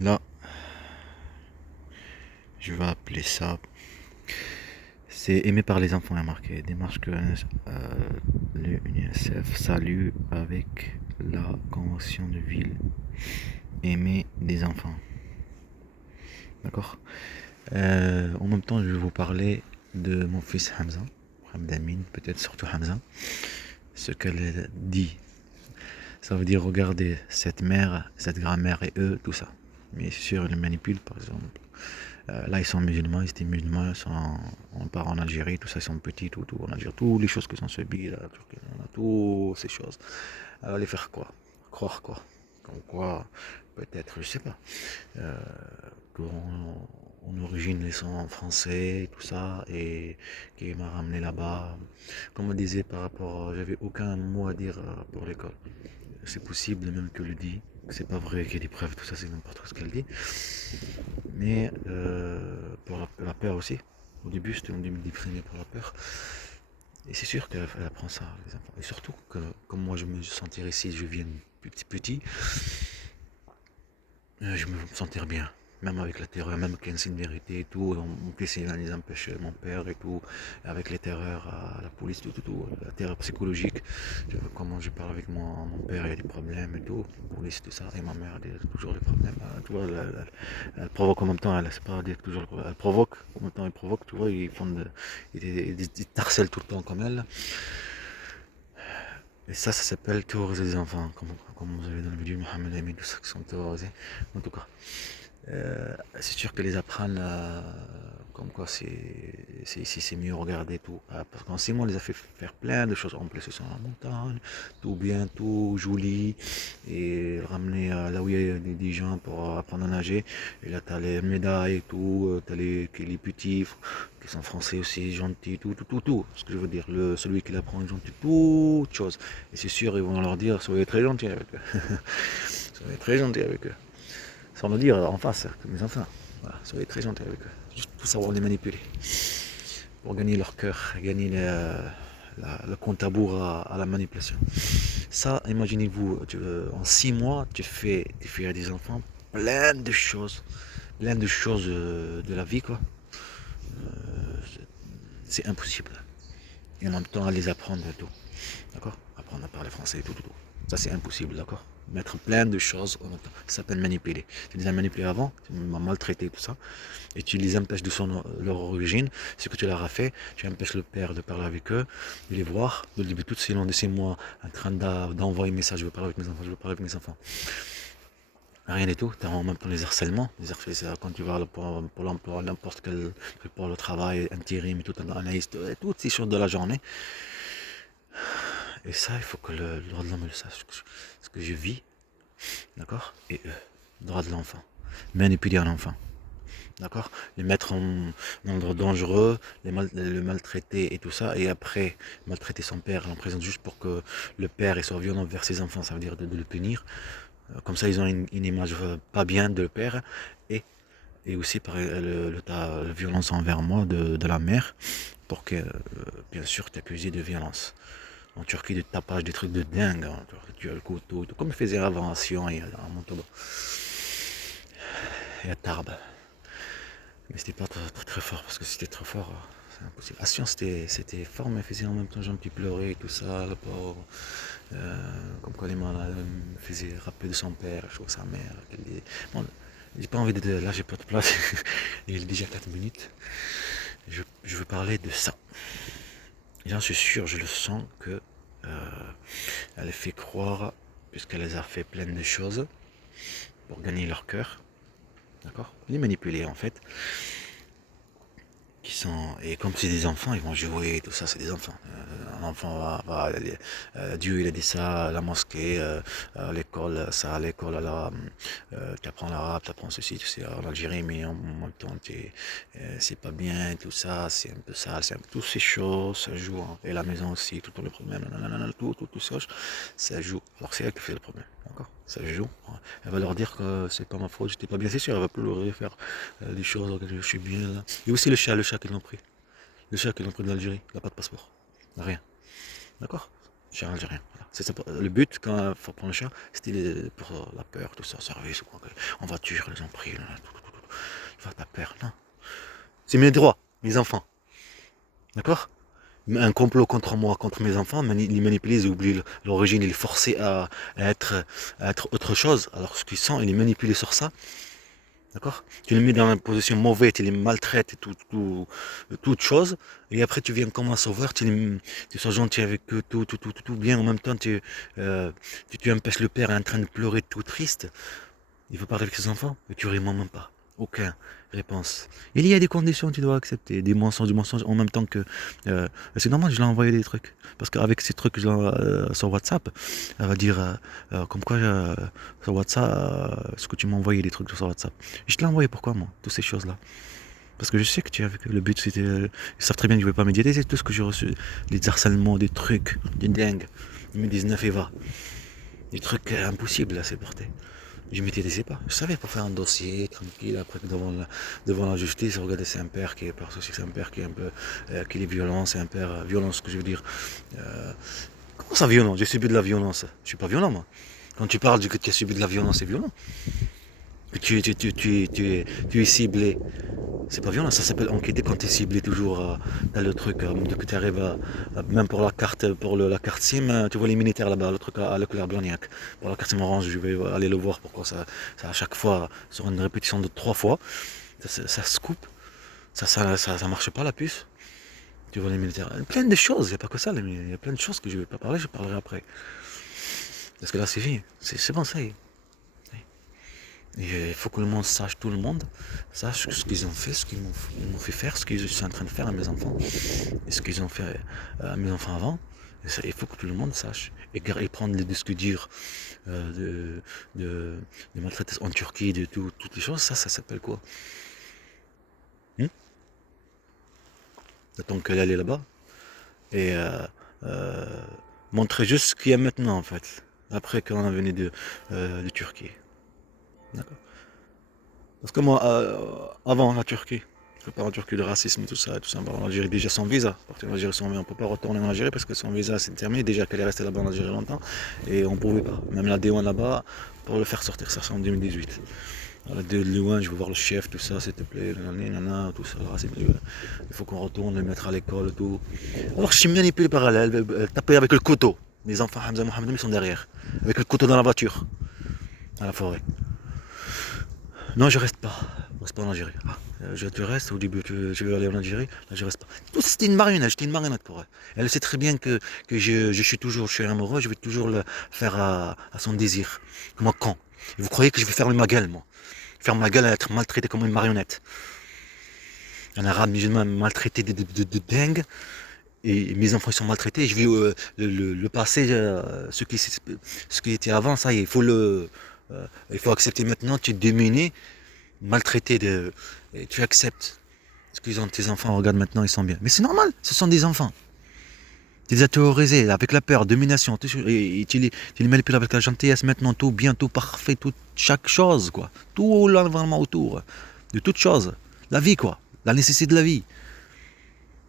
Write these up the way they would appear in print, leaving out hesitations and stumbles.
Là, je vais appeler ça. C'est aimé par les enfants, il y a marqué. Démarche que l'UNICEF salue avec la Convention de ville aimée des enfants. D'accord. En même temps, je vais vous parler de mon fils Hamza, Hamdamin, peut-être surtout Hamza. Ce qu'elle dit, ça veut dire regarder cette mère, cette grand-mère et eux, tout ça. Mais sûr, ils le manipulent, par exemple. Là, ils sont musulmans, ils étaient musulmans, on part en Algérie, tout ça, ils sont petits, tout, en Algérie, toutes les choses qui sont subies, là, toutes ces choses. Alors, les faire quoi? Croire quoi? Comme quoi, peut-être, je sais pas, euh, qu'en origine, ils sont français, tout ça, et qui m'a ramené là-bas. Comme on disait par rapport, j'avais aucun mot à dire pour l'école. C'est possible même que le dit, c'est pas vrai qu'il y a des preuves, tout ça, c'est n'importe quoi ce qu'elle dit. Mais pour la peur aussi. Au début, j'étais déprimé pour la peur. Et c'est sûr qu'elle apprend ça, les enfants. Et surtout que, comme moi je me sentirais ici, je viens petit, je me sentir bien. Même avec la terreur, même qu'il y a une vérité et tout, mon PC les empêche mon père et tout, avec les terreurs à la police, tout, la terreur psychologique. Comment je parle avec mon père, il y a des problèmes et tout, la police, tout ça, et ma mère, elle a toujours des problèmes. Tu vois, elle provoque en même temps, elle c'est pas dire toujours, elle provoque, en même temps elle provoque, tu vois, ils harcèlent tout le temps comme elle. Et ça s'appelle terroriser les enfants, comme vous avez dans le vidéo Mohamed Amin, tout ça qui sont terrorisés, en tout cas. C'est sûr que les apprendre, comme quoi c'est mieux regarder tout. Parce qu'en 6 mois, on les a fait faire plein de choses. En plus, ils sont en montagne, tout bien, tout joli. Et ramener là où il y a des gens pour apprendre à nager. Et là, tu as les médailles et tout. Tu as les petits qui sont français aussi, gentils, tout. Ce que je veux dire, celui qui l'apprend est gentil, toute chose. Et c'est sûr, ils vont leur dire, soyez très gentils avec eux. Soyez très gentils avec eux. Sans le dire en face, comme les enfants. Voilà, soyez très gentils avec eux. Juste pour savoir les manipuler. Pour gagner leur cœur, gagner le compte à bourre à la manipulation. Ça, imaginez-vous, en 6 mois, tu fais à des enfants plein de choses de la vie, quoi. C'est impossible. Et en même temps, à les apprendre et tout. D'accord? Apprendre à parler français et tout. Ça, c'est impossible, d'accord? Mettre plein de choses en même temps. Ça s'appelle manipuler. Tu les as manipulés avant, tu m'as maltraité, tout ça. Et tu les empêches de leur origine, ce que tu leur as fait, tu empêches le père de parler avec eux, de les voir, de les tout ces longs de ces mois en train d'envoyer un message, je veux parler avec mes enfants, je veux parler avec mes enfants. Rien du tout, tu as en même temps les harcèlements, quand tu vas pour l'emploi, n'importe quel truc pour le travail, intérim, tout, analyse, toutes ces choses de la journée. Et ça, il faut que le droit de l'homme le sache, ce que je vis, d'accord? Et droit de l'enfant, manipuler un enfant. D'accord? Les mettre en endroit dangereux, le maltraiter et tout ça, et après maltraiter son père en présence juste pour que le père soit violent vers ses enfants, ça veut dire de le punir. Comme ça, ils ont une image pas bien de le père, et, et aussi par la violence envers moi de la mère, pour que, bien sûr, tu es accusé de violence. En Turquie, de tapage, des trucs de dingue, hein, tu as le couteau, comme ils faisaient avant à Sion et à Montauban, et à Tarbes. Mais c'était pas très fort, parce que c'était trop fort, c'est impossible. À Sion, c'était fort, mais faisait en même temps genre, un petit pleurer et tout ça, le pauvre. Comme quoi les malades me faisaient rappeler de son père, je trouve sa mère. Bon, j'ai pas envie de. Là, j'ai pas de place. Il est déjà 4 minutes. Je veux parler de ça. J'en suis sûr, je le sens que elle fait croire, puisqu'elle les a fait plein de choses pour gagner leur cœur, d'accord? Les manipuler en fait. Qui sont, et comme c'est des enfants, ils vont jouer, tout ça, c'est des enfants. Un enfant va aller, Dieu il a dit ça à la mosquée, à l'école, ça à l'école, tu apprends l'arabe, tu apprends ceci, tu sais, en Algérie, mais en même temps, c'est pas bien, tout ça, c'est un peu sale, c'est un peu, toutes ces choses, ça joue, hein. Et la maison aussi, tout le problème, tout ça, ça joue. Alors c'est elle qui fait le problème, d'accord? Ça joue. Elle va leur dire que c'est pas ma faute, j'étais pas bien, c'est sûr, elle va plus leur faire des choses auxquelles je suis bien là. Et aussi le chat qu'ils l'ont pris. Le chat qu'ils l'ont pris de l'Algérie, il n'a pas de passeport. Rien. D'accord? Cher algérien. Voilà. C'est ça, le but, quand il faut prendre le cher, c'était pour la peur, tout ça, service, ou quoi. En voiture, ils ont pris, là, tout. Il va la peur, non. C'est mes droits, mes enfants. D'accord? Un complot contre moi, contre mes enfants, les manipuler, ils oublient l'origine, ils les forcer à être autre chose, alors ce qu'ils sont, ils les manipulent sur ça. D'accord? Tu les mets dans une position mauvaise, tu les maltraites et toute chose, et après tu viens comme un sauveur, tu sois gentil avec eux, tout bien, en même temps tu empêches le père est en train de pleurer tout triste, il veut parler avec ses enfants, et tu réponds même pas. Aucune réponse. Il y a des conditions que tu dois accepter, des mensonges en même temps que... c'est normal, je l'ai envoyé des trucs. Parce qu'avec ces trucs sur WhatsApp, elle va dire comme quoi sur WhatsApp, ce que tu m'as envoyé des trucs sur WhatsApp. Je te l'ai envoyé pourquoi moi, toutes ces choses-là. Parce que je sais que tu es avec le but, c'était... ils savent très bien que je ne vais pas médiater, c'est tout ce que j'ai reçu. Des harcèlements, des trucs, des dingues. Ils me disent 9 et va. Des trucs impossibles à supporter. Je ne m'intéressais pas. Je savais pour faire un dossier tranquille, après devant la justice, regarder c'est un père qui est par ceci, c'est un père qui est un peu qui est violent, c'est un père violent, ce que je veux dire. Comment ça violent? J'ai subi de la violence. Je suis pas violent moi. Quand tu parles que tu as subi de la violence, c'est violent. Que tu es ciblé. C'est pas violent, ça s'appelle enquêter quand tu es ciblé toujours dans le truc, que tu arrives même pour la carte, la carte SIM, tu vois les militaires là-bas, le truc à Leclerc Blagnac. Pour la carte SIM orange, je vais aller le voir pourquoi ça à chaque fois, sur une répétition de 3 fois, ça se coupe, ça marche pas la puce. Tu vois les militaires, plein de choses, il n'y a pas que ça, il y a plein de choses que je vais pas parler, je parlerai après. Parce que là c'est fini, c'est bon, ça y est. Et il faut que le monde sache, tout le monde sache ce qu'ils ont fait, ce qu'ils m'ont fait faire, ce qu'ils sont en train de faire à mes enfants, et ce qu'ils ont fait à mes enfants avant. Et ça, il faut que tout le monde sache. Et prendre les disques durs de maltraitance en Turquie, de toutes les choses, ça s'appelle quoi? Attends qu'elle allait là-bas et euh, montrer juste ce qu'il y a maintenant en fait, après qu'on est venu de Turquie. D'accord. Parce que moi, avant la Turquie, je pars en Turquie, le racisme, tout ça, en Algérie déjà sans visa. Partir en Algérie sans visa, on ne peut pas retourner en Algérie parce que son visa c'est terminé, déjà qu'elle est restée là-bas en Algérie longtemps, et on ne pouvait pas. Même la D1 là-bas, pour le faire sortir, ça c'est en 2018. La D1, je veux voir le chef, tout ça, s'il te plaît, tout ça, le racisme, il faut qu'on retourne, le mettre à l'école, tout. Alors je suis manipulé par elle, taper avec le couteau. Les enfants Hamza Mohamed, ils sont derrière, avec le couteau dans la voiture, à la forêt. Non, je reste pas. Je reste pas en Algérie. Tu restes, au début tu veux aller en Algérie, là je reste pas. Tout c'était une marionnette, j'étais une marionnette pour elle. Elle sait très bien que je suis amoureux, je vais toujours le faire à son désir. Moi quand? Et vous croyez que je vais fermer ma gueule, moi? Faire ma gueule à être maltraité comme une marionnette. Un arabe musulman maltraité de dingue, et mes enfants ils sont maltraités, je vais le passé, ce qui était avant, ça y est, il faut accepter maintenant, tu es démené, maltraité et tu acceptes. Parce qu'ils ont tes enfants, regarde maintenant, ils sont bien. Mais c'est normal, ce sont des enfants. Tu les as terrorisés avec la peur, domination, et tu les manipules avec la gentillesse maintenant, tout bien, tout parfait, chaque chose, quoi. Tout l'environnement autour, de toute chose. La vie, quoi. La nécessité de la vie.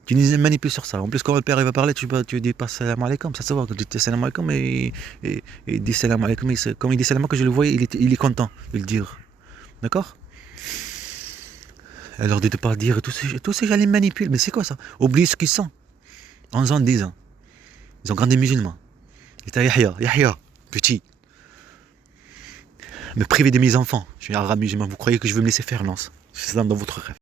Tu les manipules sur ça. En plus, quand le père il va parler, tu dis pas salam alaikum. Ça se voit que tu dis salam alaikum et il dit salam alaikum. Comme il dit salam alaikum, que je le voyais, il est content de le dire. D'accord? Alors de ne pas dire tous ces gens les manipulent. Mais c'est quoi ça? Oublie ce qu'ils sont. 11 ans, 10 ans. Ils ont grandi musulmans. Et t'as Yahya, petit. Me priver de mes enfants. Je suis arabe musulman. Vous croyez que je veux me laisser faire, non? C'est ça dans votre rêve.